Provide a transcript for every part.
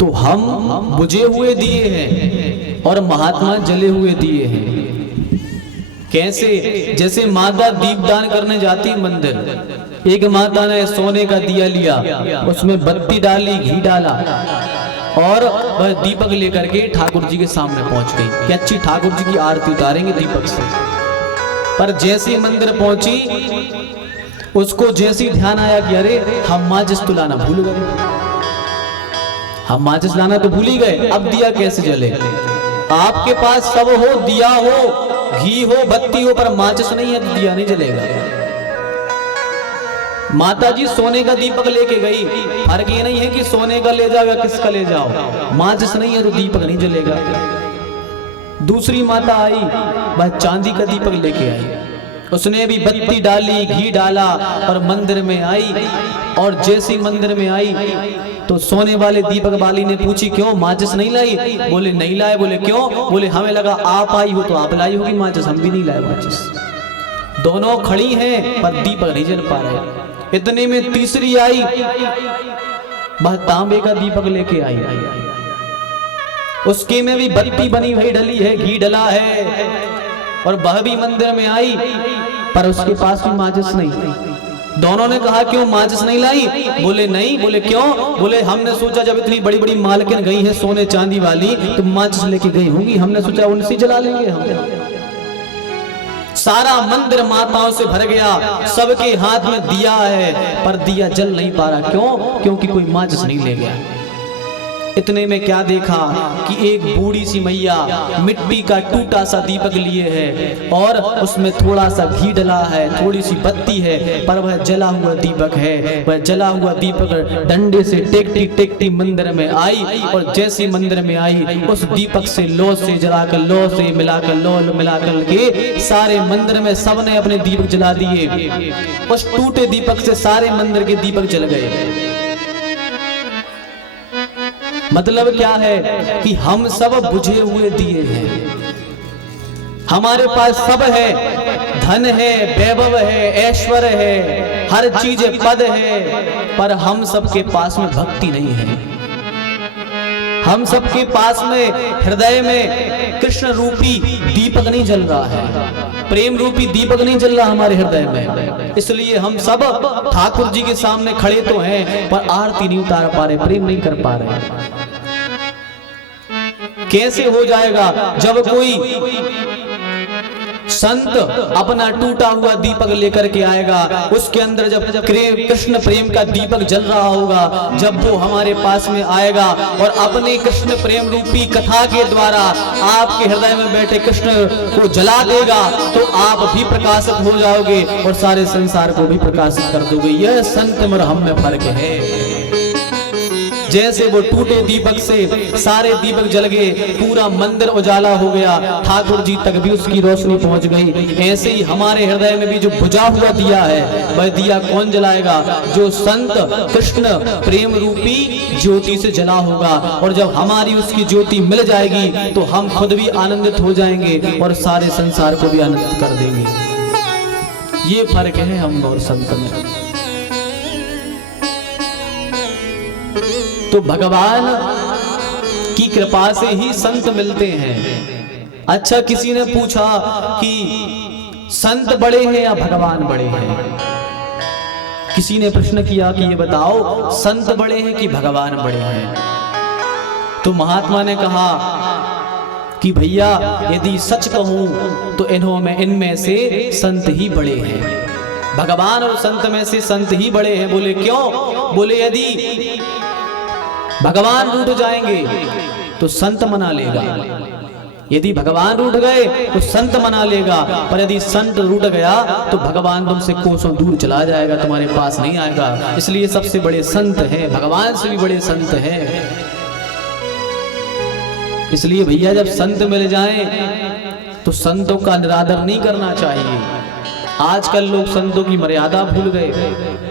तो हम बुझे हुए दिए हैं और महात्मा जले हुए दिए हैं। कैसे? जैसे माता दीपदान करने जाती मंदिर, एक माता ने सोने का दिया लिया, उसमें बत्ती डाली, घी डाला और वह दीपक लेकर के ठाकुर जी के सामने पहुंच गई कि अच्छी ठाकुर जी की आरती उतारेंगे दीपक से। पर जैसे मंदिर पहुंची, उसको जैसे ध्यान आया कि अरे हम माचिस तो लाना भूल गए, हम माचिस लाना तो भूल ही गए, अब दिया कैसे जले? आपके पास सब हो, दिया हो, घी हो, बत्ती हो, पर माचिस नहीं है तो दिया नहीं जलेगा। माता जी सोने का दीपक लेके गई, फर्क ये नहीं है कि सोने का ले जाओ या किसका ले जाओ, माचिस नहीं है तो दीपक नहीं जलेगा। दूसरी माता आई, वह चांदी का दीपक लेके आई, उसने भी बत्ती डाली, घी डाला और मंदिर में आई। और जैसी मंदिर में आई तो सोने वाले दीपक वाली ने पूछी, क्यों माचिस नहीं लाई? बोले नहीं लाए। बोले क्यों? बोले हमें लगा आप आई हो तो आप लाई होगी माचिस, हम भी नहीं लाए माचिस। दोनों खड़ी हैं पर दीपक नहीं जल पा रहे। इतने में तीसरी आई, वह तांबे का दीपक लेके आई, उसके में भी बत्ती बनी हुई डली है, घी डला है, और वह भी मंदिर में आई पर उसके पास भी माचिस नहीं। दोनों ने कहा क्यों माचिस नहीं लाई? बोले नहीं। बोले क्यों? बोले हमने सोचा जब इतनी बड़ी बड़ी मालकिन गई है सोने चांदी वाली तो माचिस लेके गई होंगी, हमने सोचा उनसे जला लेंगे हम। सारा मंदिर माताओं से भर गया, सबके हाथ में दिया है पर दिया जल नहीं पा रहा। क्यों? क्योंकि कोई माचिस नहीं ले गया। इतने में क्या देखा कि एक बूढ़ी सी मैया मिट्टी का टूटा सा दीपक लिए है और उसमें थोड़ा सा घी डला है, थोड़ी सी बत्ती है, पर वह जला हुआ दीपक है। वह जला हुआ दीपक डंडे से टेकती टेकती मंदिर में आई और जैसे मंदिर में आई उस दीपक से लो से जलाकर लो से मिलाकर लो मिलाकर के सारे मंदिर में सबने अपने दीपक जला दिए। उस टूटे दीपक से सारे मंदिर के दीपक जल गए। मतलब क्या है कि हम सब बुझे हुए दिए हैं। हमारे पास सब है, धन है, वैभव है, ऐश्वर्य है, हर चीज पद है, पर हम सबके पास में भक्ति नहीं है। हम सबके पास में हृदय में कृष्ण रूपी दीपक नहीं जल रहा है, प्रेम रूपी दीपक नहीं जल रहा हमारे हृदय में। इसलिए हम सब ठाकुर जी के सामने खड़े तो हैं पर आरती नहीं उतार पा रहे, प्रेम नहीं कर पा रहे। कैसे हो जाएगा जब कोई संत अपना टूटा हुआ दीपक लेकर के आएगा, उसके अंदर जब कृष्ण प्रेम का दीपक जल रहा होगा, जब वो हमारे पास में आएगा और अपने कृष्ण प्रेम रूपी कथा के द्वारा आपके हृदय में बैठे कृष्ण को जला देगा तो आप भी प्रकाशित हो जाओगे और सारे संसार को भी प्रकाशित कर दोगे। यह संत और हम में फर्क है। जैसे वो टूटे दीपक से सारे दीपक जल गए, पूरा मंदिर उजाला हो गया, ठाकुर जी तक भी उसकी रोशनी पहुंच गई, ऐसे ही हमारे हृदय में भी जो बुझा हुआ दिया है वह दिया कौन जलाएगा? जो संत कृष्ण प्रेम रूपी ज्योति से जला होगा। और जब हमारी उसकी ज्योति मिल जाएगी तो हम खुद भी आनंदित हो जाएंगे और सारे संसार को भी आनंदित कर देंगे। ये फर्क है हम और संत में। तो भगवान की कृपा से ही संत मिलते हैं। अच्छा, किसी ने पूछा कि संत बड़े हैं या भगवान बड़े हैं? किसी ने प्रश्न किया कि ये बताओ संत बड़े हैं कि भगवान बड़े हैं? तो महात्मा ने कहा कि भैया यदि सच कहूं तो इनमें से संत ही बड़े हैं। भगवान और संत में से संत ही बड़े हैं। बोले क्यों? बोले यदि भगवान रूठ जाएंगे तो संत मना लेगा, यदि भगवान रूठ गए तो संत मना लेगा, पर यदि संत रूठ गया तो भगवान तुमसे कोसों दूर चला जाएगा, तुम्हारे पास नहीं आएगा। इसलिए सबसे बड़े संत हैं, भगवान से भी बड़े संत हैं। इसलिए भैया जब संत मिल जाएं तो संतों का निरादर नहीं करना चाहिए। आजकल लोग संतों की मर्यादा भूल गए।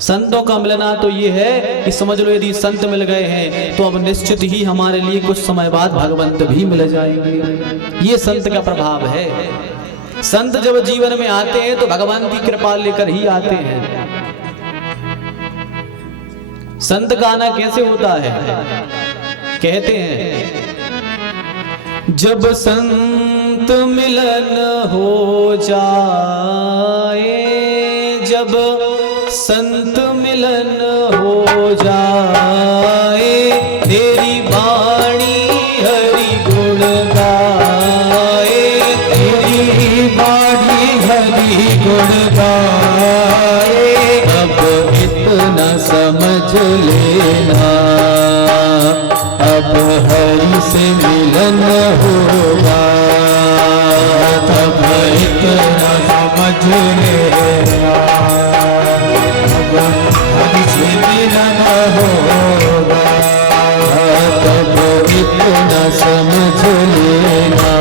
संतों का मिलना तो ये है कि समझ लो यदि संत मिल गए हैं तो अब निश्चित ही हमारे लिए कुछ समय बाद भगवंत भी मिल जाएंगे। ये संत का प्रभाव है। संत जब जीवन में आते हैं तो भगवान की कृपा लेकर ही आते हैं। संत का आना कैसे होता है? कहते हैं जब संत मिलन हो जाए, जब संत मिलन हो जाए, तेरी वाणी हरि गुण गाए, तेरी वाणी हरि गुण गाए। अब इतना समझ लेना, अब हरि से मिलन होगा, तब इतना समझ लेना, अब हरि से मिलन होगा। तब इतना समझ लेना,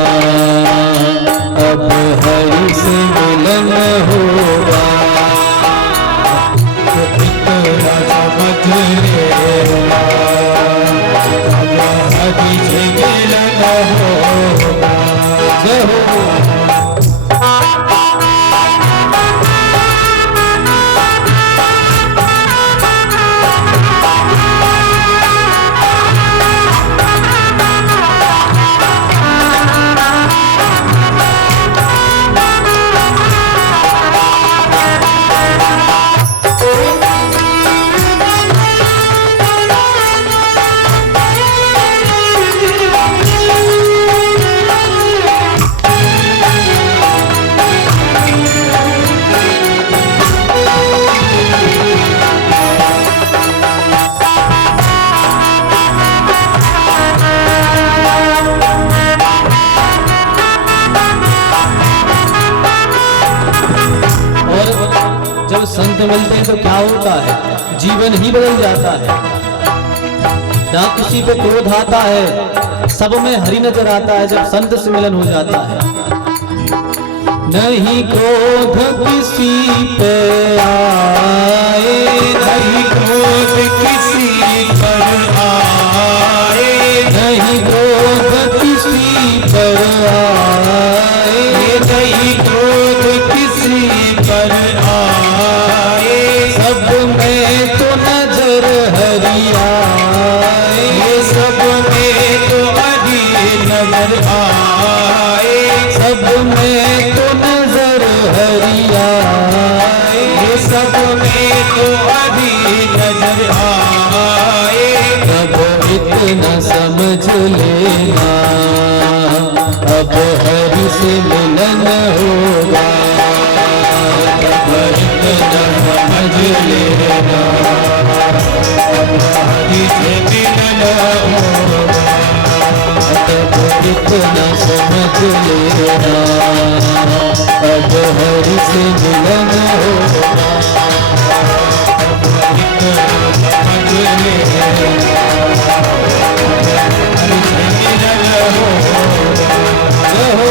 अब हरि से मिलन होगा। इतना समझ लेना, अब हरि से मिलन होगा। जय हो। जब संत मिलते हैं तो क्या होता है, जीवन ही बदल जाता है। ना किसी पे क्रोध आता है, सब में हरि नजर आता है जब संत से मिलन हो जाता है। नहीं क्रोध किसी पे आए, नहीं क्रोध किसी पर आए, नहीं क्रोध किसी पर आए, नहीं क्रोध किसी पर आए। सब में तो नजर हरि आए, सब में तो हरि नजर आए, सब में तो नजर हरि आए, सब में तो हरि नजर आए। अब इतना समझ लेना, अब हरि से मिलन होगा। अब इतना समझ लेना, अब हरि से मिलन होगा। अब इतना समझ लेना, अब हरि से मिलन होगा। समझ लेना, हरि से मिलन होगा। जय हो।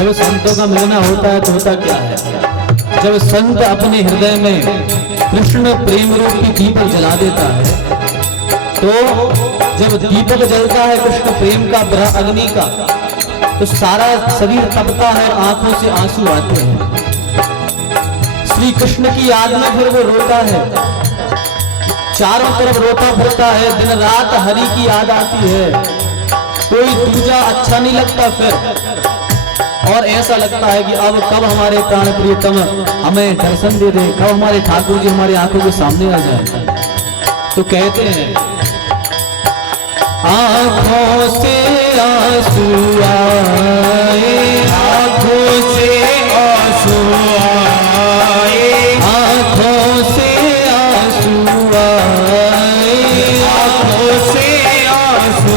जब संतों का मिलना होता है तो होता क्या है, जब संत अपने हृदय में कृष्ण प्रेम रूपी दीपक जला देता है, तो जब दीपक जलता है कृष्ण प्रेम का, ब्रह्म अग्नि का, तो सारा शरीर तपता है और आंखों से आंसू आते हैं। श्री कृष्ण की याद में फिर वो रोता है चारों तरफ रोता फिरता है, दिन रात हरि की याद आती है, कोई दूजा अच्छा नहीं लगता फिर। और ऐसा लगता है कि अब कब हमारे प्राण प्रियतम हमें दर्शन दे दे, कब हमारे ठाकुर जी हमारी आंखों के सामने आ जाए। तो कहते हैं आंखों से आंसू आए, आँखों से आंसू आए, आंखों से आंसू आए, आँखों से आंसू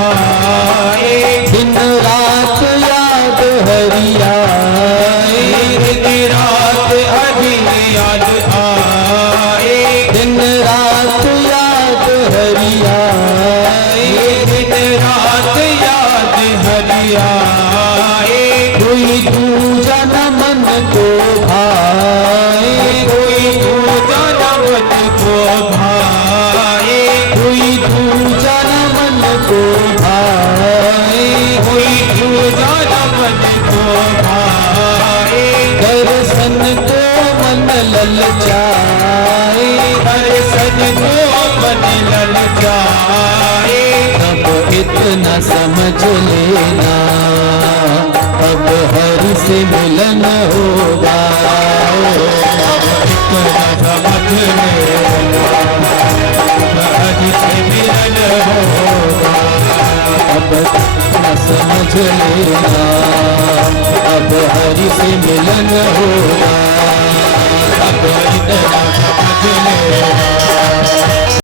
आए, दिन रात याद हरि आए, दिन रात हरि याद आए, दिन रात याद हरि आए, दिन रात याद हरि आए, कोई दूजा न मन को भाए, कोई दूजा न मन को भाए, कोई दूजा न मन को भाए, कोई दूजा न मन को भाए, दर्शन को मन ललचाए, दर्शन को मन ललचाए, तब इतना समझ लेना अब हरि से मिलन होगा। इतना समझ लेना हरि से मिलन होगा। अब इतना समझ लेना अब हरि से मिलन होगा। अब इतना समझ लेना